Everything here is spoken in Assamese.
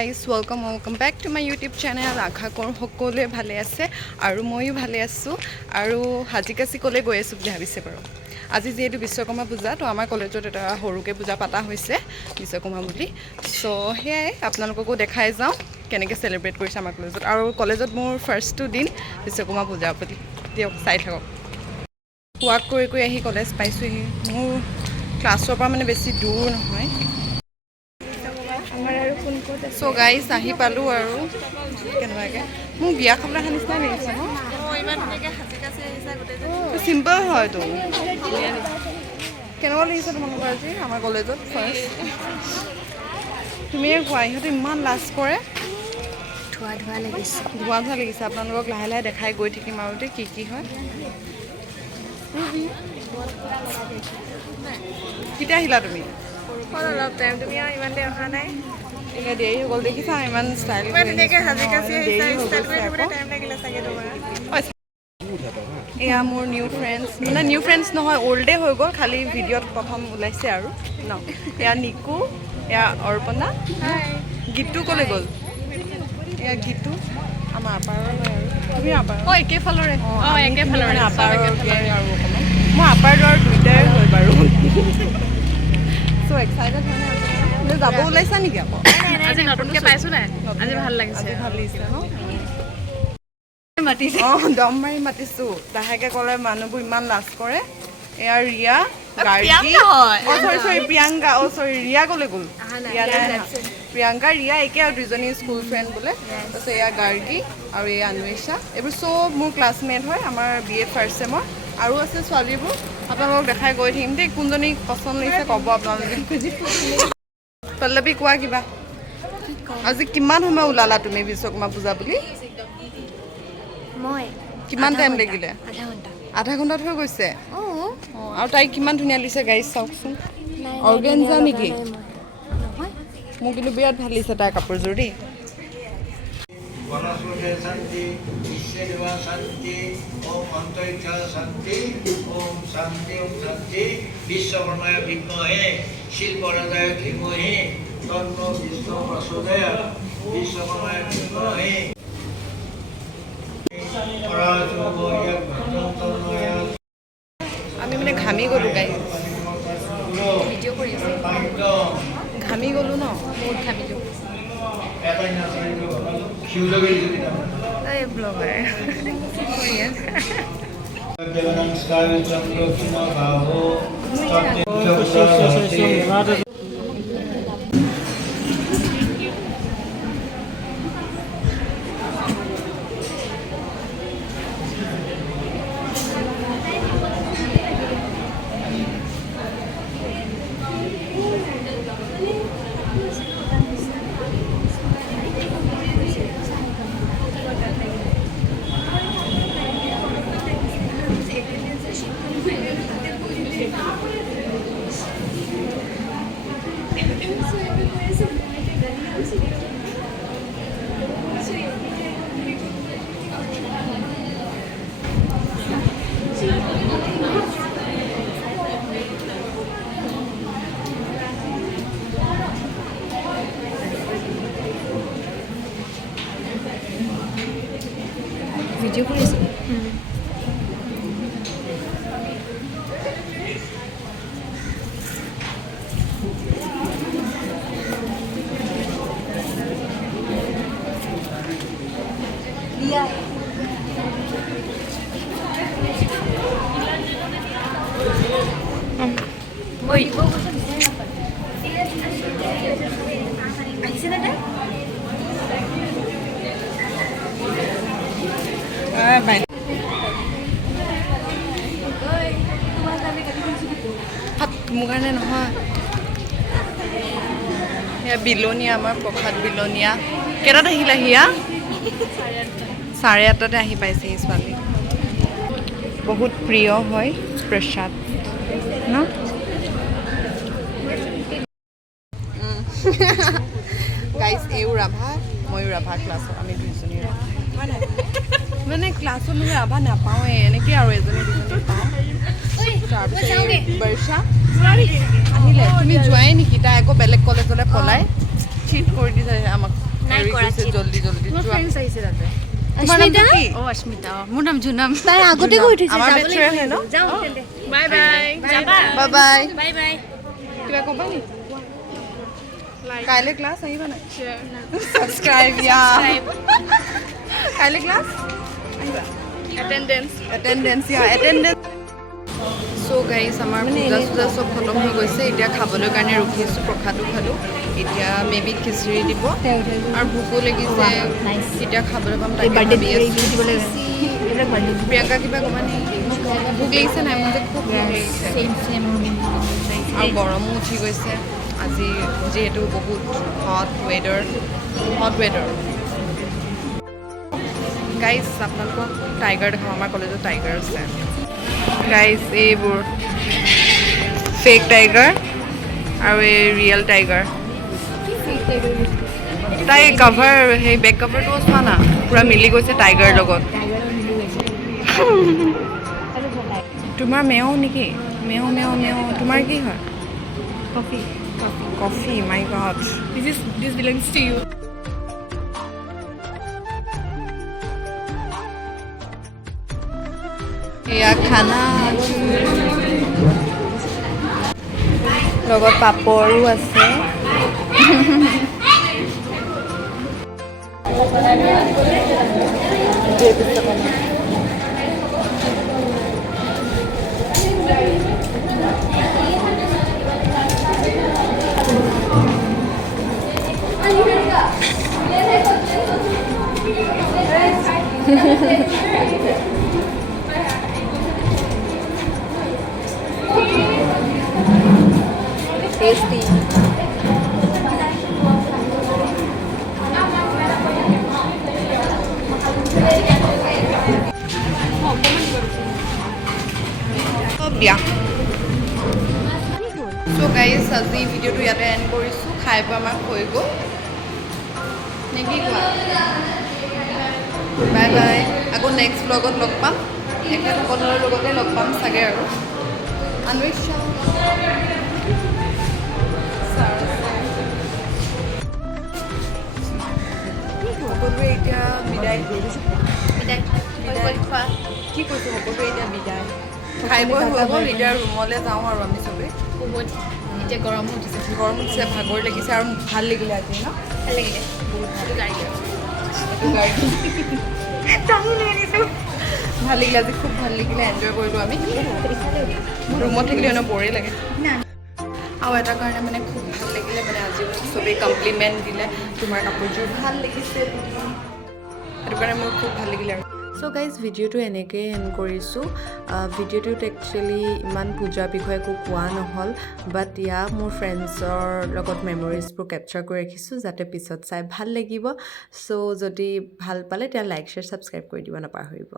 Guys welcome back to my YouTube channel. আশা কৰোঁ সকলোৱে ভালে আছে আৰু ময়ো ভালে আছোঁ। আৰু হাজিকাচি ক'লৈ গৈ আছোঁ বুলি ভাবিছে বাৰু। আজি যিহেতু বিশ্বকৰ্মা পূজা, তো আমাৰ কলেজত এটা সৰুকৈ পূজা পাতা হৈছে বিশ্বকৰ্মা বুলি। চ' সেয়াই আপোনালোককো দেখাই যাওঁ কেনেকৈ চেলিব্ৰেট কৰিছে আমাৰ কলেজত। আৰু কলেজত মোৰ ফাৰ্ষ্টটো দিন বিশ্বকৰ্মা পূজা বুলি। দিয়ক চাই থাকক। ৱাক কৰি কৰি আহি কলেজ পাইছোঁহি। মোৰ ক্লাছৰ পৰা মানে বেছি দূৰ নহয়। চ' গাইজ আহি পালোঁ আৰু কেনেকুৱাকৈ মোক বিয়া খাবলৈ অহা নিচিনাই লাগিছে ন। চিম্পল হয়তো। কেনেকুৱা লাগিছে তোমালোকৰ আজি আমাৰ কলেজত ফাৰ্ষ্ট? তুমিয়ে কোৱা। ইহঁতে ইমান লাজ কৰে। ধোৱা ধোৱা লাগিছে। আপোনালোকক লাহে লাহে দেখাই গৈ থাকিম আৰু কি কি হয়। কেতিয়া আহিলা তুমি? অলপ টাইম। তুমি আৰু ইমান দেৰি অহা নাই। এতিয়া দেৰি হৈ গ'ল দেখিছা, ইমান ষ্টাইল ইমান ধুনীয়াকৈ সাজি কাচি দেৰি আহিছা। হৈ ষ্টাইল গৈছে কৰি থাকোঁতে আকৌ। টাইম লাগিলে চাগে তোমাৰ। এয়া মোৰ নিউ ফ্ৰেণ্ডছ, মানে নিউ ফ্ৰেণ্ডছ নহয়, অল্ডে হৈ গ'ল, খালি ভিডিঅ'ত প্ৰথম ওলাইছে আৰু ন। এয়া নিকু, এয়া অৰ্পণা, গীতু ক'লৈ গ'ল? এয়া গীতু আমাৰ আপাৰৰ হয় আৰু তুমি আপাৰ একেফালৰে। মানে আপাৰৰ গেং আৰু অকণমান। মই আপাৰ আৰু দুইটাই হয় বাৰু। চ' এক্সাইটেড হয় নাই? যাব ওলাইছা নেকি আকৌ? আজি নতুনকৈ পাইছোঁ নাই, আজি ভাল লাগিছে। আজি ভাল লাগিছে ন। অঁ দম মাৰি মাতিছোঁ। লাহেকৈ ক'লে মানুহবোৰ ইমান লাজ কৰে। এয়া ৰিয়া, গাৰ্গী, চৰি প্ৰিয়ংকা, চৰি ৰিয়া ক'লৈ গ'ল? ৰিয়া নাই আহা। প্ৰিয়ংকা ৰিয়া একে আৰু দুইজনী স্কুল ফ্ৰেণ্ড বোলে। তাৰপিছত এয়া গাৰ্গী আৰু এয়া অন্বেষা। এইবোৰ চব মোৰ ক্লাছমেট হয়, আমাৰ BA ফাৰ্ষ্ট ছেমৰ। আৰু আছে ছোৱালীবোৰ, আপোনালোকক দেখাই গৈ থাকিম দেই। কোনজনী পচন্দ লাগিছে ক'ব আপোনালোকে। পল্লৱী কোৱা কিবা। আজি কিমান সময় ওলালা তুমি বিশ্বকৰ্মা পূজা বুলি? মই কিমান টাইম লাগিলে? আধা ঘণ্টাত হৈ গৈছে। অঁ আৰু তাইক কিমান ধুনীয়া লাগিছে গাইজ, চাওকচোন। অৰ্গেঞ্জা নেকি? মোৰ কিন্তু বিৰাট ভাল লাগিছে তাইৰ কাপোৰযোৰ দেই। বনস্পতি শান্তি, ঈশ্বৰ শান্তি, ওম অন্তৰিক্ষ শান্তি, ওম শান্তি বিশ্বকৰ্মায় বিদ্মহে শিল্পৰাজায় ধীমহি তন্নো বিষ্ণু প্ৰচোদয়াৎ। বিশ্বকৰ্মায় বিদ্মহে আমি মানে ঘামি গ'লোঁ গাইজ। ভিডিঅ' কৰি আছোঁ। ঘামি গ'লোঁ ন, বহুত ঘামিলোঁ। এই ব্লগাৰ ভিডিঅ' কৰি আছোঁ। মোৰ কাৰণে নহয়, সেয়া বিলনীয়া, আমাৰ প্ৰসাদ বিলনীয়া। কেইটাত আহিলা হিয়া? 8:30 আহি পাইছেহি ছোৱালী। বহুত প্ৰিয় হয় প্ৰসাদ ন। গাইজ এইও ৰাভা, ময়ো ৰাভা। ক্লাছত আমি দুইজনী ৰাভা। মানে ক্লাছত মই ৰাভা নাপাওঁৱে, এনেকৈ আৰু এজনী দুজনী পাওঁ। তাৰপিছত বৰ্ষা আহিলে। তুমি যোৱাই নেকি? তাই আকৌ বেলেগ কলেজলৈ পলাই চিট কৰি দিছে আমাক। নাই এৰি কৰা গৈছে জল্দি জল্দি মোৰ যোৱা। ফ্ৰেণ্ডছ আহিছে তাতে তোমাৰ নামটো কি? অ অস্মিতা মোৰ নাম জুনাম তাই আগতে কৈ উঠিছে আমাৰ যাব বেটছৰে হয় ন? যাওঁ তেন্তে বাই বাই যাবা বাই বাই। বাই বাই কিবা ক'বা নি? কাইলৈ ক্লাছ আহিবা নাই? ছাবস্ক্ৰাইব ইয়া। কাইলৈ ক্লাছ আহিবা? এটেণ্ডেঞ্চ ইয়া এটেণ্ডেঞ্চ। চ' গাইজ আমাৰ পূজা চূজা চব খতম হৈ গৈছে এতিয়া খাবলৈ কাৰণে ৰখি আছোঁ প্ৰসাদো খালোঁ এতিয়া মে বি খিচিৰি দিব আৰু ভোকো লাগিছে এতিয়া খাবলৈ পাম তাকে ভাবি আছোঁ প্ৰিয়ংকা কিবা ক'বা নি ভোক লাগিছে নাই মোৰ যে খুব ভোক লাগিছে আৰু গৰমো উঠি গৈছে আজি যিহেতু বহুত হট ৱেডাৰ গাইজ আপোনালোকক টাইগাৰ দেখাওঁ আমাৰ কলেজত টাইগাৰ আছে গাইজ এইবোৰ ফেক টাইগাৰ আৰু এই ৰিয়েল টাইগাৰ তাই কভাৰ সেই বেক কভাৰটো চোৱা না পূৰা মিলি গৈছে টাইগাৰ লগত তোমাৰ মেও নেকি মেও মেও মেও তোমাৰ কি হয় কফি my god this belongs to you এয়া খানা লগত পাপৰো আছে টেষ্টি দিয়া চ' গাইজ আজি ভিডিঅ'টো ইয়াতে এণ্ড কৰিছোঁ খাই বৈ আমাক হৈ গ'ল নে কি কোৱা বাই বাই আকৌ নেক্সট ব্লগত লগ পাম এখেতসকলৰ লগতে লগ পাম চাগে আৰু আনৱেশা সকলোৱে এতিয়া বিদায় খোৱা কি কৈছোঁ সকলোৱে এতিয়া বিদায় খাই বৈ হৈ গ'ল এতিয়া ৰুমলৈ যাওঁ আৰু আমি চবেই বহুত এতিয়া গৰমো উঠিছে গৰম উঠিছে ভাগৰ লাগিছে আৰু ভাল লাগিলে আজি ন ভাল লাগিলে এইটো গাড়ী ভাল লাগিলে আজি খুব ভাল লাগিলে এনজয় কৰিলোঁ আমি ৰুমত থাকিলে এনেও বৰেই লাগে আৰু এটা কাৰণে মানে খুব ভাল লাগিলে মানে আজি চবেই কমপ্লিমেণ্ট দিলে তোমাৰ কাপোৰযোৰ ভাল লাগিছে সেইটো কাৰণে মোৰ খুব ভাল লাগিলে আৰু চ' গাইজ ভিডিঅ'টো এনেকৈয়ে এণ্ড কৰিছোঁ ভিডিঅ'টোত একচুৱেলি ইমান পূজাৰ বিষয়ে একো কোৱা নহ'ল বাট ইয়াৰ মোৰ ফ্ৰেণ্ডছৰ লগত মেমৰিজবোৰ কেপচাৰ কৰি ৰাখিছোঁ যাতে পিছত চাই ভাল লাগিব চ' যদি ভাল পালে তেতিয়া লাইক শ্বেয়াৰ ছাবস্ক্ৰাইব কৰি দিব নাপাহৰিব